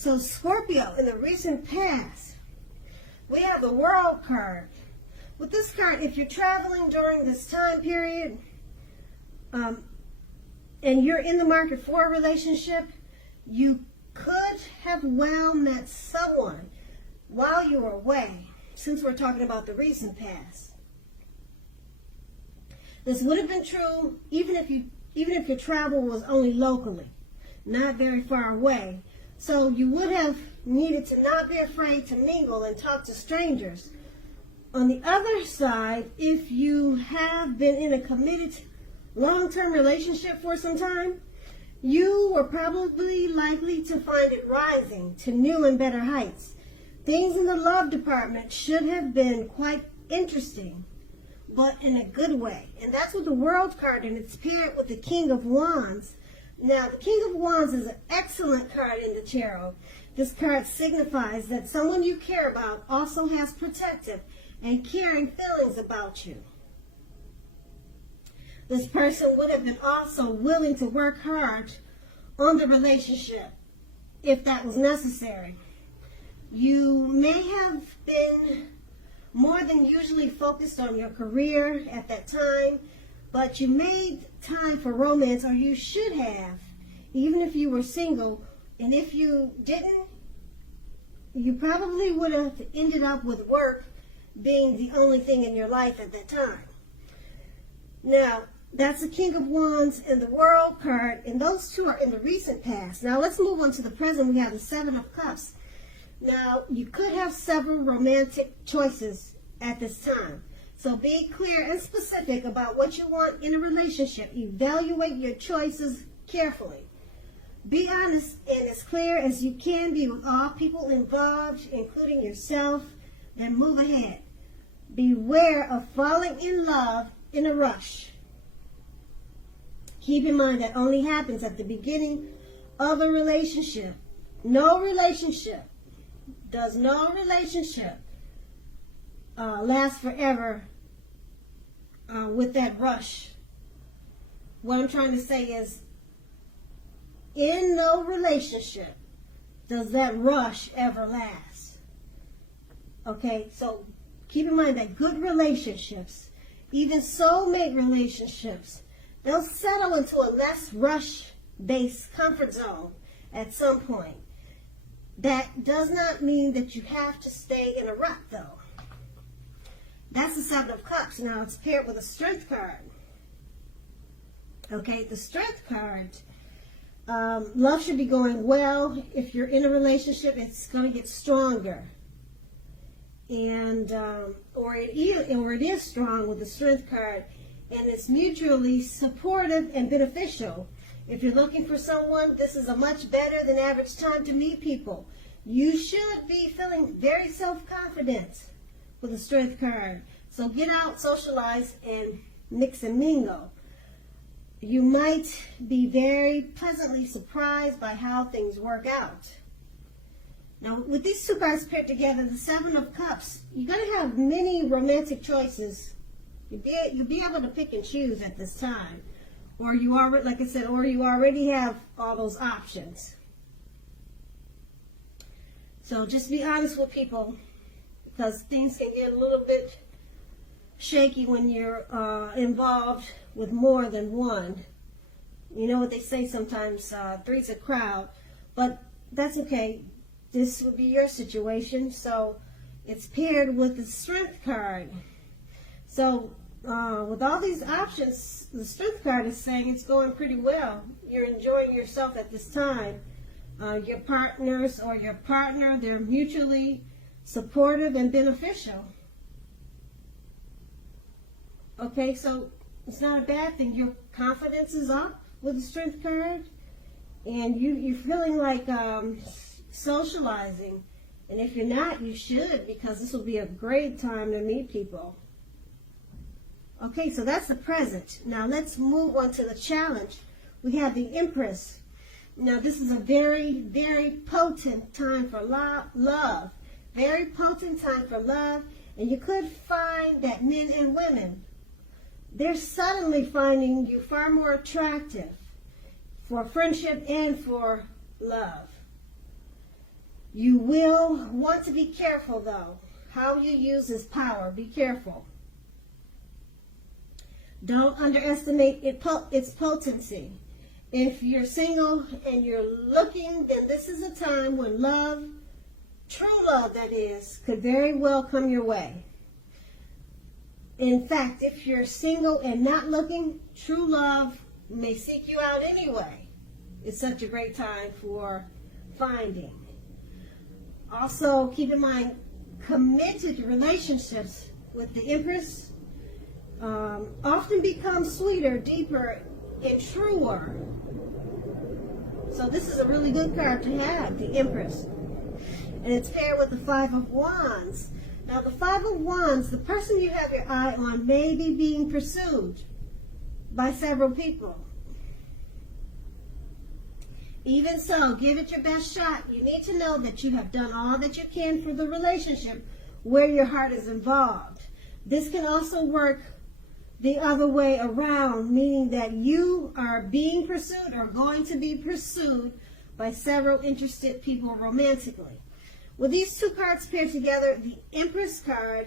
So Scorpio, in the recent past, we have the World card. With this card, if you're traveling during this time period, and you're in the market for a relationship, you could have well met someone while you were away, since we're talking about the recent past. This would have been true even if your travel was only locally, not very far away. So you would have needed to not be afraid to mingle and talk to strangers. On the other side, if you have been in a committed long-term relationship for some time, you were probably likely to find it rising to new and better heights. Things in the love department should have been quite interesting, but in a good way. And that's what the World card, and it's paired with the King of Wands. Now, the King of Wands is an excellent card in the tarot. This card signifies that someone you care about also has protective and caring feelings about you. This person would have been also willing to work hard on the relationship if that was necessary. You may have been more than usually focused on your career at that time, but you made time for romance, or you should have, even if you were single. And if you didn't, you probably would have ended up with work being the only thing in your life at that time. Now, that's the King of Wands and the World card, and those two are in the recent past. Now, let's move on to the present. We have the Seven of Cups. Now, you could have several romantic choices at this time. So be clear and specific about what you want in a relationship. Evaluate your choices carefully. Be honest and as clear as you can be with all people involved, including yourself, and move ahead. Beware of falling in love in a rush. Keep in mind that only happens at the beginning of a relationship. No relationship last forever with that rush. What I'm trying to say is, in no relationship does that rush ever last. Okay, so keep in mind that good relationships, even soulmate relationships, they'll settle into a less rush-based comfort zone at some point. That does not mean that you have to stay in a rut, though. That's the Seven of Cups. Now, it's paired with a Strength card. Okay, the Strength card, love should be going well. If you're in a relationship, it's going to get stronger. And, or it is strong with the Strength card. And it's mutually supportive and beneficial. If you're looking for someone, this is a much better than average time to meet people. You should be feeling very self-confident with the Strength card. So get out, socialize, and mix and mingle. You might be very pleasantly surprised by how things work out. Now, with these two cards paired together, the Seven of Cups, you're going to have many romantic choices. You'll be able to pick and choose at this time. Or you already, like I said, or you already have all those options. So just be honest with people, because things can get a little bit shaky when you're involved with more than one. You know what they say sometimes, three's a crowd. But that's okay. This would be your situation. So it's paired with the Strength card. So with all these options, the Strength card is saying it's going pretty well. You're enjoying yourself at this time. Your partners or your partner, they're mutually supportive and beneficial. Okay, so it's not a bad thing. Your confidence is up with the Strength card, and you're feeling like socializing. And if you're not, you should, because this will be a great time to meet people. Okay, so that's the present. Now let's move on to the challenge. We have the Empress. Now this is a very, very potent time for love. Very potent time for love. And you could find that men and women, they're suddenly finding you far more attractive for friendship and for love. You will want to be careful, though. How you use this power. Be careful. Don't underestimate its potency. If you're single and you're looking, then this is a time when love, true love that is, could very well come your way. In fact, if you're single and not looking, true love may seek you out anyway. It's such a great time for finding. Also, keep in mind, committed relationships with the Empress often become sweeter, deeper, and truer. So this is a really good card to have, the Empress. And it's paired with the Five of Wands. Now the Five of Wands, the person you have your eye on may be being pursued by several people. Even so, give it your best shot. You need to know that you have done all that you can for the relationship where your heart is involved. This can also work the other way around, meaning that you are being pursued or going to be pursued by several interested people romantically. With these two cards paired together, the Empress card,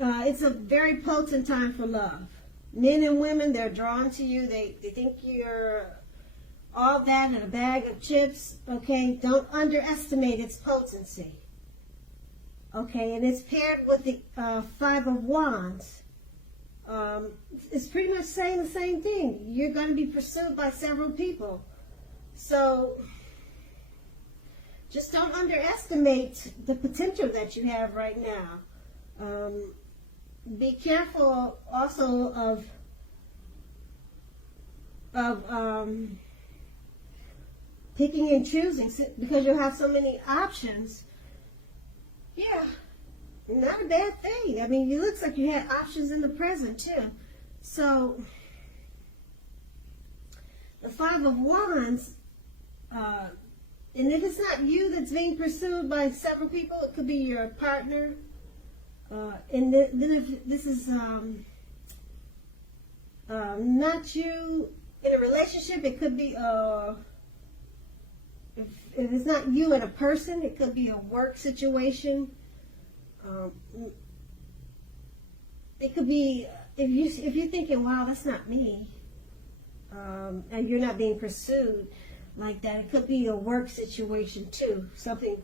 it's a very potent time for love. Men and women, they're drawn to you. They think you're all that in a bag of chips. Okay, don't underestimate its potency. Okay, and it's paired with the Five of Wands. It's pretty much saying the same thing. You're going to be pursued by several people. So just don't underestimate the potential that you have right now. Be careful also of picking and choosing, because you'll have so many options. Yeah. Not a bad thing. I mean, it looks like you had options in the present, too. So, the Five of Wands, and if it's not you that's being pursued by several people, it could be your partner. And then if this is not you in a relationship, it could be, if it's not you and a person, it could be a work situation. It could be, if you're thinking, wow, that's not me, and you're not being pursued like that, it could be a work situation too, something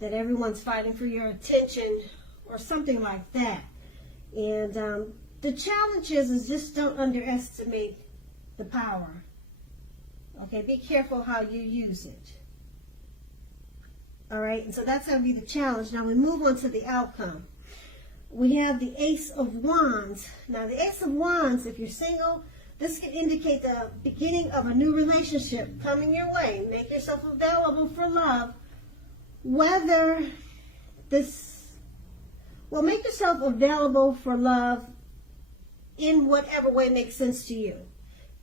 that everyone's fighting for your attention or something like that. And the challenge is just don't underestimate the power. Okay, be careful how you use it. All right, and so that's going to be the challenge. Now we move on to the outcome. We have the Ace of Wands. Now the Ace of Wands, if you're single, this can indicate the beginning of a new relationship coming your way. Make yourself available for love. Make yourself available for love in whatever way makes sense to you.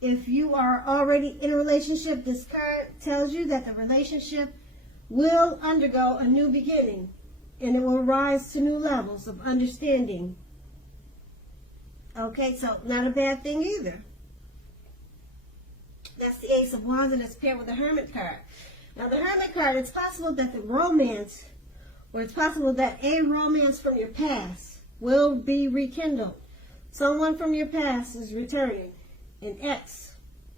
If you are already in a relationship, this card tells you that the relationship will undergo a new beginning, and it will rise to new levels of understanding. Okay, so not a bad thing either. That's the Ace of Wands, and it's paired with the Hermit card. Now the Hermit card, it's possible that the romance, or it's possible that a romance from your past will be rekindled. Someone from your past is returning, an ex,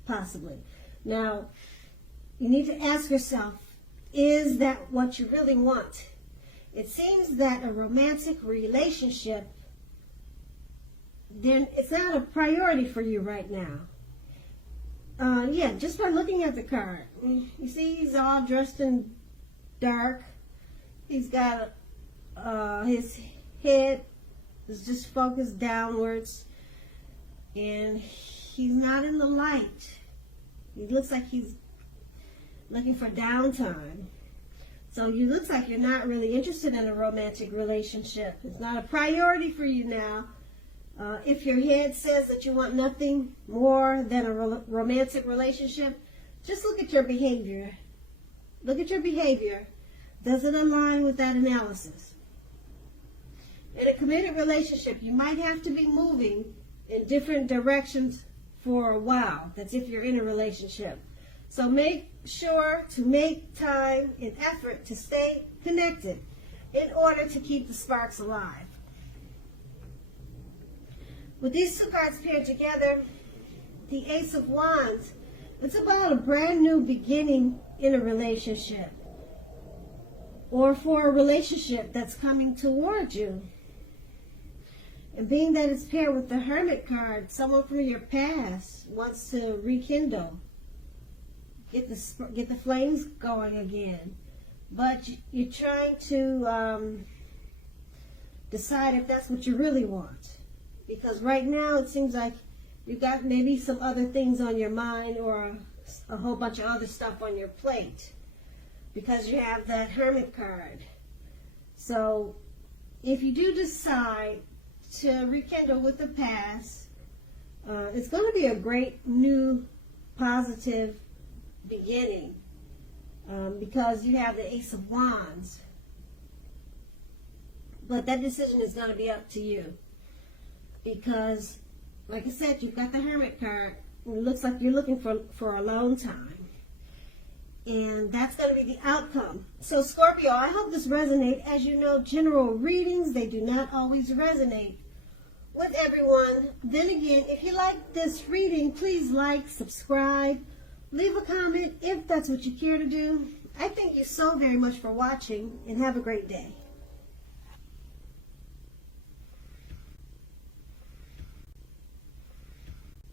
possibly. Now, you need to ask yourself, is that what you really want? It seems that a romantic relationship, then it's not a priority for you right now. Yeah, just by looking at the card. You see he's all dressed in dark. He's got his head is just focused downwards. And he's not in the light. He looks like he's looking for downtime. So you looks like you're not really interested in a romantic relationship. It's not a priority for you now. If your head says that you want nothing more than a romantic relationship, just look at your behavior. Look at your behavior. Does it align with that analysis? In a committed relationship, you might have to be moving in different directions for a while. That's if you're in a relationship. So make sure to make time and effort to stay connected in order to keep the sparks alive. With these two cards paired together, the Ace of Wands, it's about a brand new beginning in a relationship, or for a relationship that's coming toward you. And being that it's paired with the Hermit card, someone from your past wants to rekindle, get the flames going again. But you're trying to decide if that's what you really want. Because right now it seems like you've got maybe some other things on your mind, or a whole bunch of other stuff on your plate, because you have that Hermit card. So if you do decide to rekindle with the past, it's going to be a great new positive beginning, because you have the Ace of Wands. But that decision is going to be up to you, because like I said, you've got the Hermit card. It looks like you're looking for a long time. And that's going to be the outcome. So Scorpio, I hope this resonates. As you know, general readings, they do not always resonate with everyone. Then again, if you like this reading, please like, subscribe, leave a comment if that's what you care to do. I thank you so very much for watching, and have a great day.